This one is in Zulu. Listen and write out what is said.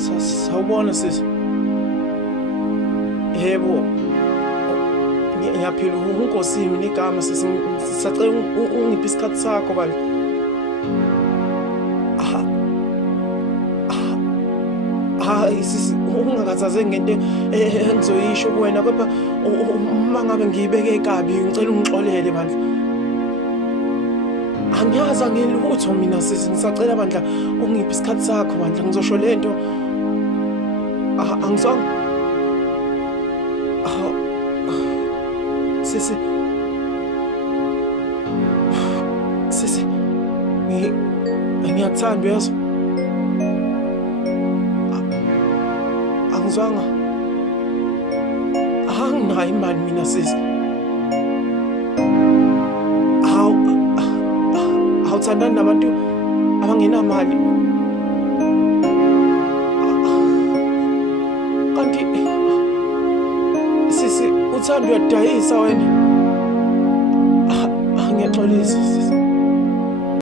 Sawubona sisi. Yebo. Ngiyaphila uNkosimi negama sisi. Sisacela ungiphe isikhathi sakho bandla. Hayi sisi, ungakhathazeki ngento engizoyisho kuwena, kepha uma ngabe ngiyibeke kabi ngicela ungixolele bandla. Angiyazi angilutho mina sisi, ngisacela bandla ungiphe isikhathi sakho bandla, ngizosho lento. Angizwanga. Sisi. Sisi. Ngiyakuthanda uyezwa. Angizwanga. Anginayo imali mina sisi. Awuthandani nabantu abangenamali. Kanti sisi uthanda uyadayisa wena. Ngiyaxolisa sisi.